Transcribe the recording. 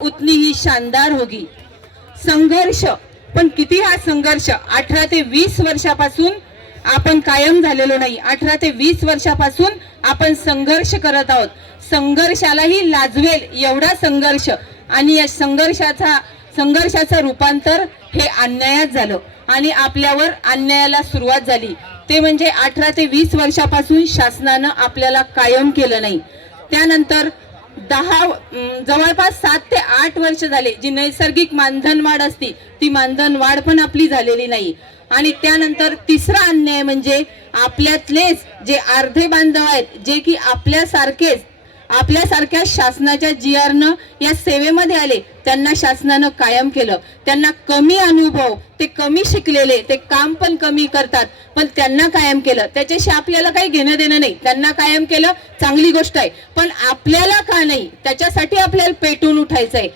उतनी ही शानदार होगी। संघर्ष, पण किती हा संघर्ष 18 ते 20 वर्षापासून आपण कायम झालेलो नाही। 18 ते 20 वर्षापासून आपण संघर्ष करत आहोत। संघर्षालाही लाजवेल एवढा संघर्ष, आणि या संघर्षाचं रूपांतर हे अन्यायात झालं आणि आपल्यावर अन्यायाला सुरुवात झाली। ते म्हणजे 18 ते 20 वर्षापासून शासनानं आपल्याला कायम केलं नाही। त्यानंतर जवळपास 7 ते 8 वर्ष झाले जी नैसर्गिक मानधनवाढ असती ती मानधनवाढ पण आपली झालेली नाही। आणि त्यानंतर तिसरा अन्याय म्हणजे आपल्यातलेच जे अर्धे बांधव आहेत जे की आपल्यासारख्या शासनाच्या जीआरनं या सेवेमध्ये आले, त्यांना शासनानं कायम केलं। त्यांना कमी अनुभव, ते कमी शिकलेले, ते काम पण कमी करतात, पण त्यांना कायम केलं। त्याच्याशी आपल्याला काही घेणं देणं नाही, त्यांना कायम केलं, चांगली गोष्ट आहे, पण आपल्याला का नाही त्याच्यासाठी आपल्याला पेटून उठायचंय।